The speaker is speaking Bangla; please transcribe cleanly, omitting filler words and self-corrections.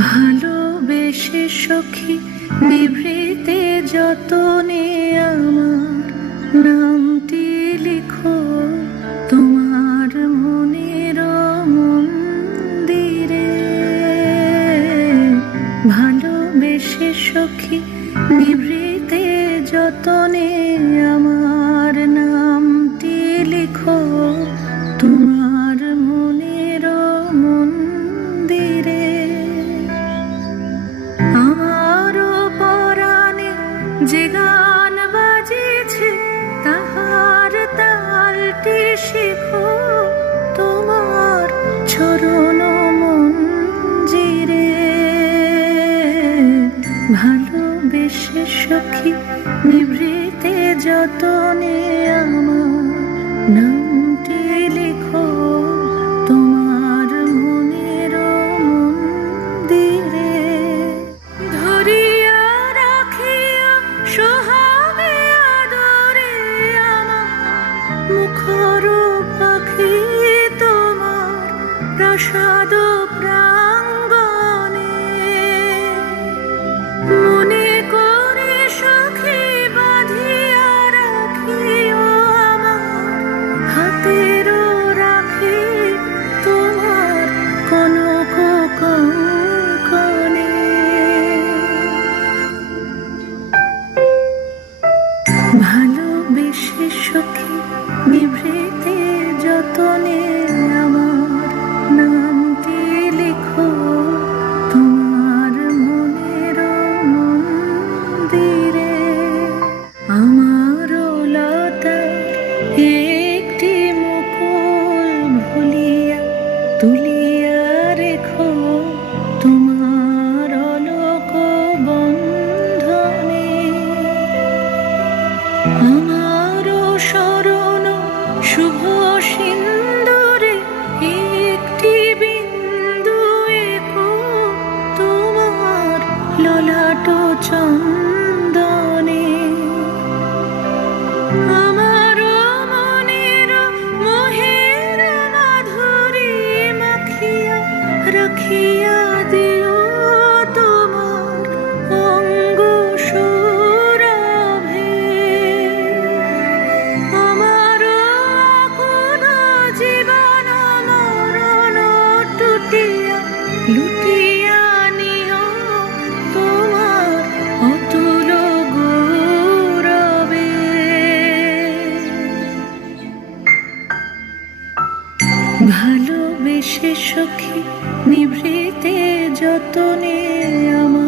ভালোবেসে সখী বিভৃতে যতনে আমার নামটি লিখো তোমার মনের মন্দিরে। ভালোবেসে সখী বিভৃতে যতনে আমার নামটি লিখো তোমার মনের মন্দিরে। আমারও পরাণে যে গান বাজিছে তাহার তালটি শিখো তোমার চরণ মঞ্জিরে। ভালোবেসে সখী নিভৃতে যতনে আমার নামটি লিখো তোমার মনের মন্দিরে। ধরিয়া রাখিয়া সোহাগে আদরে আমার মুখর পাখি তোমার প্রাসাদ প্রাঙ্গণে। মনে করে সখী বাঁধিয়া রাখিও আমার হাতের রাখি তোমার কনক কঙ্কণে। ভালোবেসে সখী নিভৃতে যতনে আমার নামটি লিখো তোমার মনের মন্দিরে। আমার লতার একটি মুকুল ভুলিয়া তুলিয়া রেখো তোমার অলোক বন্ধনে। আমারও শরণ শুভ সিন্দুরে একটি বিন্দু এঁকো তোমার ললাট চন্দনে। আমারও মনের মোহের মাধুরী মাখিয়া রাখিয়া দিও তোমার অঙ্গ সৌরভে। আমারও আপন জীবন মরণ টুটিয়া লুটিয়া নিও তোমার অতুল গৌরবে। ভালোবেসে সখী নিভৃতে যতনে আমার